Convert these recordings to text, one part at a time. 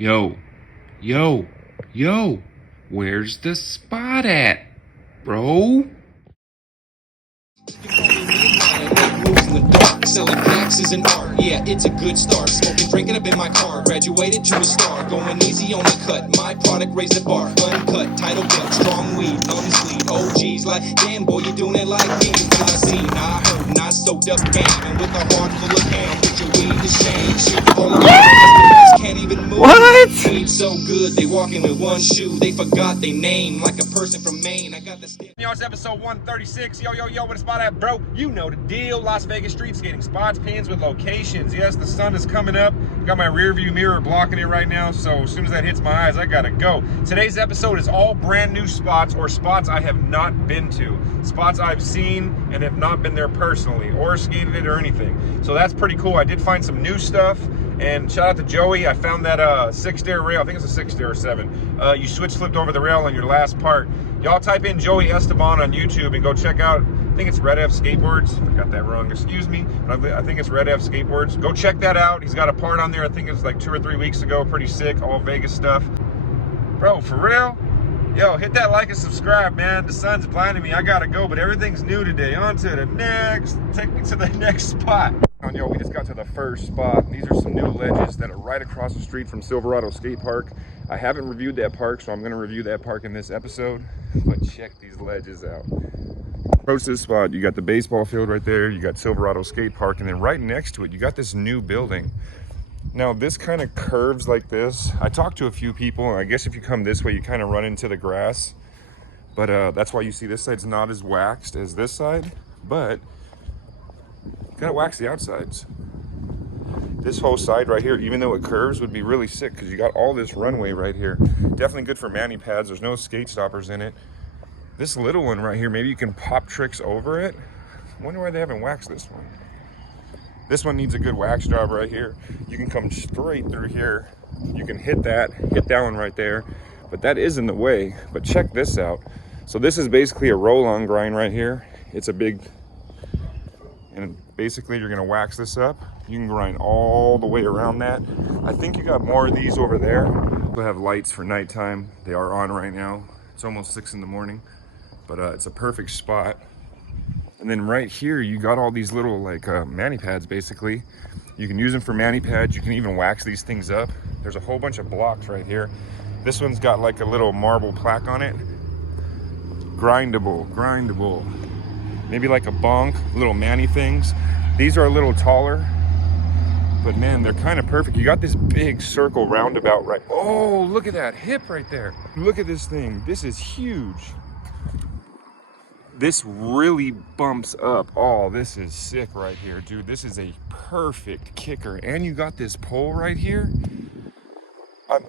Yo, yo, yo, where's the spot at, bro? In the dark, selling packs is an art. Yeah, it's a good start. Smoking, drinking up in my car. Graduated to a star. Going easy on the cut. My product raised the bar. Uncut, title cut, strong weed, long sleeve. OGs like, damn boy, you doing it like me. When I seen, I heard, not soaked up game. And with a heart full of ham, put your weed to shame. Shit, all of my estimates can't even move. What? Weed so good, they walking with one shoe. They forgot they name like a person from Maine. I got the stick. Yo, it's episode 136. Yo, what a spot at, bro. You know the deal. Las Vegas street skating spots, pins with locations. Yes, the sun is coming up. Got my rear view mirror blocking it right now, so as soon as that hits my eyes, I gotta go. Today's episode is all brand new spots or spots I have not been to. Spots I've seen and have not been there personally or skated it or anything. So that's pretty cool. I did find some new stuff. And shout out to Joey. I found that 6 stair rail. I think it's a 6 stair or 7. You switch flipped over the rail on your last part. Y'all type in Joey Esteban on YouTube and go check out, I think it's Red F Skateboards. I got that wrong, excuse me. But I think it's Red F Skateboards. Go check that out. He's got a part on there. I think it was like 2 or 3 weeks ago. Pretty sick, all Vegas stuff. Bro, for real? Yo, hit that like and subscribe, man. The sun's blinding me. I gotta go, but everything's new today. On to the next. Take me to the next spot. Yo, we just got to the first spot. These are some new ledges that are right across the street from Silverado Skate Park. I haven't reviewed that park, so I'm going to review that park in this episode. But check these ledges out. Approach this spot. You got the baseball field right there. You got Silverado Skate Park, and then right next to it, you got this new building. Now, this kind of curves like this. I talked to a few people, and I guess if you come this way, you kind of run into the grass. But that's why you see this side's not as waxed as this side. But gotta wax the outsides. This whole side right here, even though it curves, would be really sick because you got all this runway right here. Definitely good for mani pads. There's no skate stoppers in it. This little one right here, maybe you can pop tricks over it. I wonder why they haven't waxed this one. This one needs a good wax job right here. You can come straight through here. You can hit that one right there. But that is in the way. But check this out. So this is basically a roll-on grind right here. It's a big, and basically you're gonna wax this up. You can grind all the way around that. I think you got more of these over there. We have lights for nighttime. They are on right now. It's almost 6 in the morning, but it's a perfect spot. And then right here, you got all these little like mani pads basically. You can use them for mani pads. You can even wax these things up. There's a whole bunch of blocks right here. This one's got like a little marble plaque on it. Grindable. Maybe like a bonk, little mani things. These are a little taller, but man, they're kind of perfect. You got this big circle roundabout right. Oh, look at that hip right there. Look at this thing. This is huge. This really bumps up. Oh, this is sick right here, dude. This is a perfect kicker. And you got this pole right here.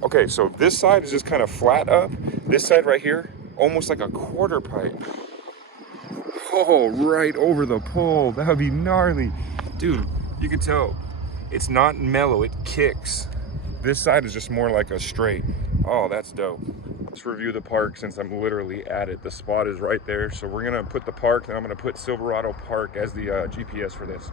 Okay, so this side is just kind of flat up. This side right here, almost like a quarter pipe. Oh, right over the pole. That would be gnarly. Dude, you can tell it's not mellow, it kicks. This side is just more like a straight. Oh, that's dope. Let's review the park since I'm literally at it. The spot is right there. So we're gonna put the park, and I'm gonna put Silverado Park as the GPS for this.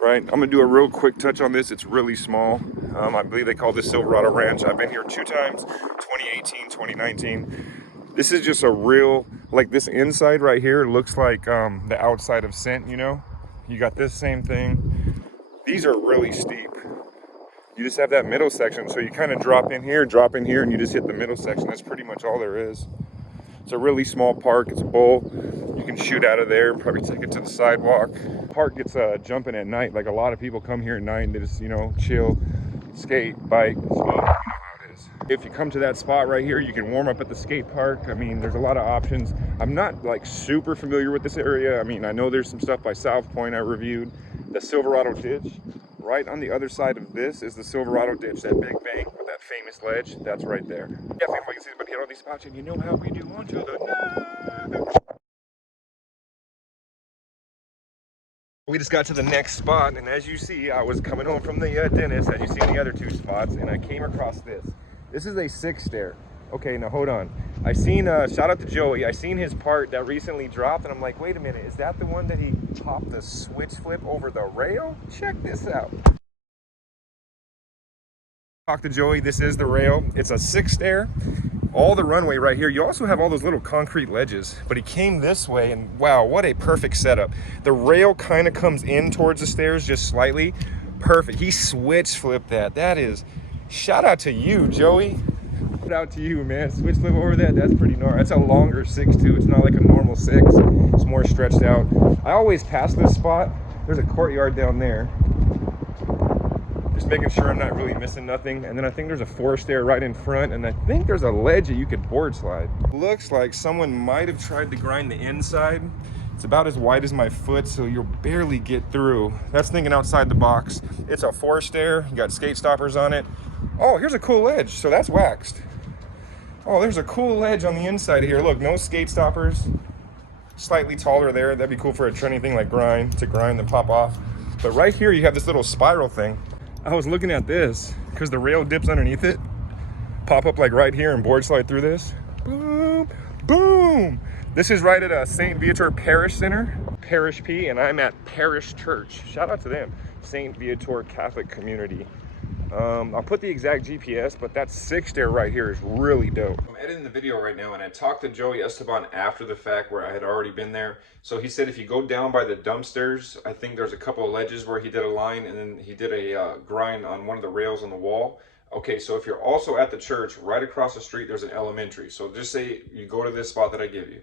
Right, I'm gonna do a real quick touch on this. It's really small. I believe they call this Silverado Ranch. I've been here 2 times, 2018, 2019. This is just a real, like this inside right here looks like the outside of Scent, you know? You got this same thing. These are really steep. You just have that middle section. So you kind of drop in here, and you just hit the middle section. That's pretty much all there is. It's a really small park. It's a bowl. You can shoot out of there and probably take it to the sidewalk. Park gets jumping at night. Like a lot of people come here at night and they just, you know, chill, skate, bike, smoke. You know how it is. If you come to that spot right here, you can warm up at the skate park. I mean, there's a lot of options. I'm not like super familiar with this area. I mean, I know there's some stuff by South Point I reviewed. The Silverado Ditch. Right on the other side of this is the Silverado Ditch, that big bank with that famous ledge. That's right there. Definitely if I can see but hit all these spots, and you know how we do. On to the next. We just got to the next spot, and as you see, I was coming home from the dentist, as you see in the other 2 spots, and I came across this. This is a 6 stair. Okay, now hold on. I seen, shout out to Joey. I seen his part that recently dropped, and I'm like, wait a minute, is that the one that he popped the switch flip over the rail? Check this out. Talk to Joey, this is the rail. It's a 6 stair. All the runway right here. You also have all those little concrete ledges, but he came this way, and wow, what a perfect setup. The rail kind of comes in towards the stairs just slightly. Perfect. He switch flipped that. That is, shout out to you, Joey. Shout out to you, man. Switch flip over that. That's pretty gnarly. That's a longer 6 too. It's not like a normal 6. It's more stretched out. I always pass this spot. There's a courtyard down there. Just making sure I'm not really missing nothing. And then I think there's a 4 stair right in front, and I think there's a ledge that you could board slide. Looks like someone might have tried to grind the inside. It's about as wide as my foot, so you'll barely get through. That's thinking outside the box. It's a 4 stair. You got skate stoppers on it. Oh, here's a cool ledge. So that's waxed. Oh, there's a cool ledge on the inside here. Look, no skate stoppers. Slightly taller there. That'd be cool for a trendy thing like grind, to grind and pop off. But right here, you have this little spiral thing. I was looking at this because the rail dips underneath it. Pop up like right here and board slide through this. Boom, boom. This is right at St. Viator Parish Center, Parish P, and I'm at Parish Church. Shout out to them, St. Viator Catholic Community. I'll put the exact GPS, but that 6 stair right here is really dope. I'm editing the video right now, and I talked to Joey Esteban after the fact where I had already been there. So he said if you go down by the dumpsters, I think there's a couple of ledges where he did a line, and then he did a grind on one of the rails on the wall. Okay, so if you're also at the church, right across the street, there's an elementary. So just say you go to this spot that I give you.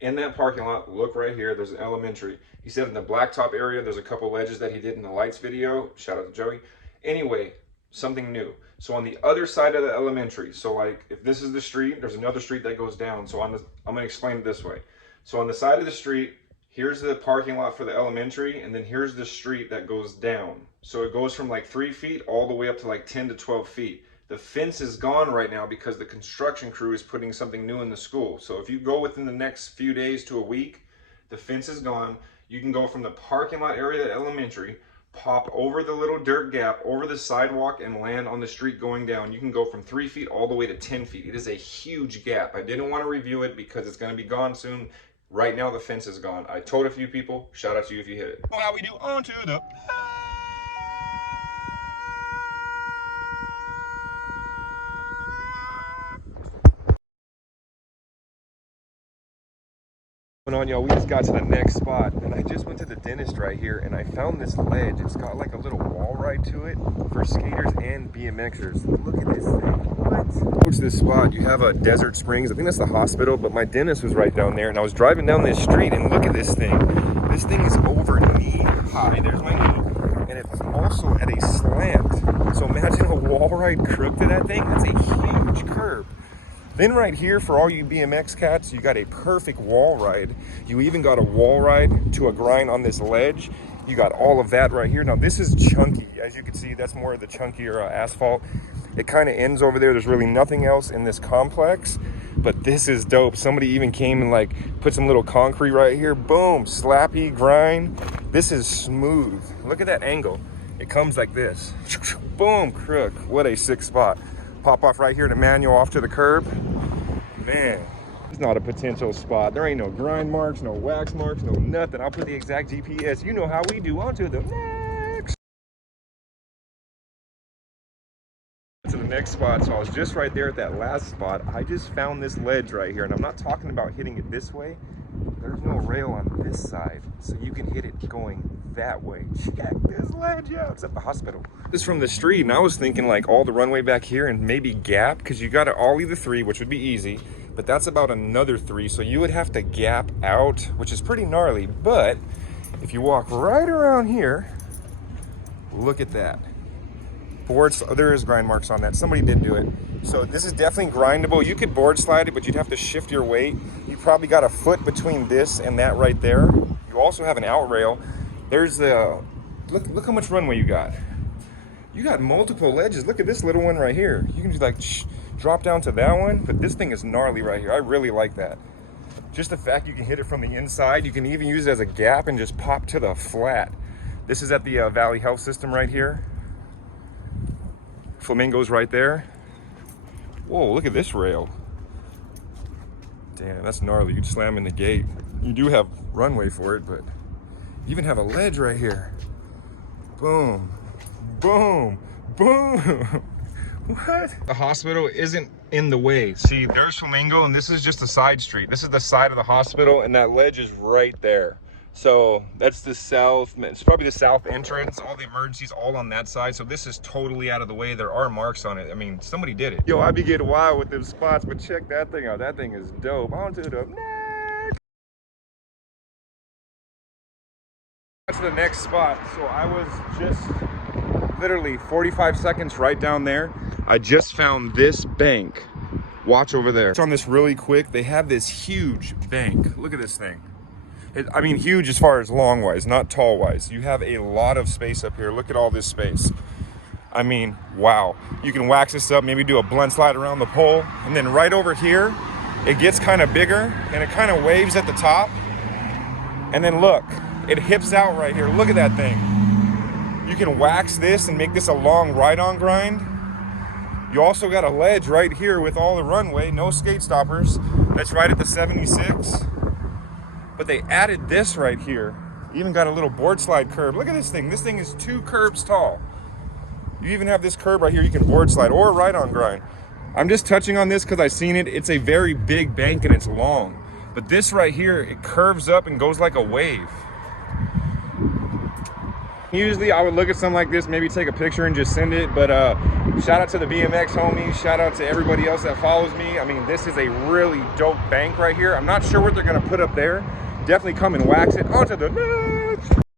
In that parking lot, look right here, there's an elementary. He said in the blacktop area, there's a couple ledges that he did in the lights video. Shout out to Joey. Anyway, something new. So on the other side of the elementary, so like if this is the street, there's another street that goes down. So I'm gonna explain it this way. So on the side of the street, here's the parking lot for the elementary, and then here's the street that goes down. So it goes from like 3 feet all the way up to like 10 to 12 feet. The fence is gone right now because the construction crew is putting something new in the school. So if you go within the next few days to a week, the fence is gone. You can go from the parking lot area to elementary, pop over the little dirt gap, over the sidewalk, and land on the street going down. You can go from 3 feet all the way to 10 feet. It is a huge gap. I didn't want to review it because it's going to be gone soon. Right now, the fence is gone. I told a few people, shout out to you if you hit it. How we do on to the... On, y'all, we just got to the next spot, and I just went to the dentist right here, and I found this ledge. It's got like a little wall ride to it for skaters and BMXers. Look at this thing. What? What's this spot? You have a Desert Springs. I think that's the hospital, but my dentist was right down there, and I was driving down this street, and look at this thing. This thing is over knee high. There's my knee, and it's also at a slant. So imagine a wall ride crook to that thing. That's a huge curve. Then right here, for all you BMX cats, you got a perfect wall ride. You even got a wall ride to a grind on this ledge. You got all of that right here. Now this is chunky. As you can see, that's more of the chunkier asphalt. It kind of ends over there. There's really nothing else in this complex, but this is dope. Somebody even came and like put some little concrete right here. Boom, slappy grind. This is smooth. Look at that angle. It comes like this. Boom, crook. What a sick spot. Pop off right here to manual off to the curb. Man, it's not a potential spot. There ain't no grind marks, no wax marks, no nothing. I'll put the exact GPS. You know how we do. On to the next. To the next spot. So I was just right there at that last spot. I just found this ledge right here, and I'm not talking about hitting it this way. There's no rail on this side, so you can hit it going that way. Check this ledge out. It's at the hospital. This is from the street, and I was thinking like all the runway back here and maybe gap, because you got to ollie the 3, which would be easy, but that's about another 3, so you would have to gap out, which is pretty gnarly. But if you walk right around here, look at that. Boards, oh, there is grind marks on that. Somebody did do it. So this is definitely grindable. You could board slide it, but you'd have to shift your weight. You probably got a foot between this and that right there. You also have an out rail. There's the, look how much runway you got. You got multiple ledges. Look at this little one right here. You can just like drop down to that one, but this thing is gnarly right here. I really like that. Just the fact you can hit it from the inside. You can even use it as a gap and just pop to the flat. This is at the Valley Health System right here. Flamingos right there. Whoa, look at this rail. Damn, that's gnarly. You'd slam in the gate. You do have runway for it, but you even have a ledge right here. Boom, boom, boom. What? The hospital isn't in the way. See, there's Flamingo, and this is just a side street. This is the side of the hospital, and that ledge is right there. So that's the south, it's probably the south entrance, all the emergencies all on that side. So this is totally out of the way. There are marks on it. I mean, somebody did it. Yo, I be getting wild with them spots, but check that thing out. That thing is dope. On to the next. That's the next spot. So I was just literally 45 seconds right down there. I just found this bank. Watch over there. It's on this really quick. They have this huge bank. Look at this thing. I mean, huge as far as long wise, not tall wise. You have a lot of space up here. Look at all this space. I mean, wow. You can wax this up, maybe do a blunt slide around the pole. And then right over here, it gets kind of bigger and it kind of waves at the top. And then look, it hips out right here. Look at that thing. You can wax this and make this a long ride-on grind. You also got a ledge right here with all the runway, no skate stoppers. That's right at the 76. But they added this right here. Even got a little board slide curb. Look at this thing. This thing is 2 curbs tall. You even have this curb right here. You can board slide or ride-on grind. I'm just touching on this because I've seen it. It's a very big bank and it's long. But this right here, it curves up and goes like a wave. Usually I would look at something like this, maybe take a picture and just send it. But shout out to the BMX homies. Shout out to everybody else that follows me. I mean, this is a really dope bank right here. I'm not sure what they're gonna put up there. Definitely come and wax it. On to the next.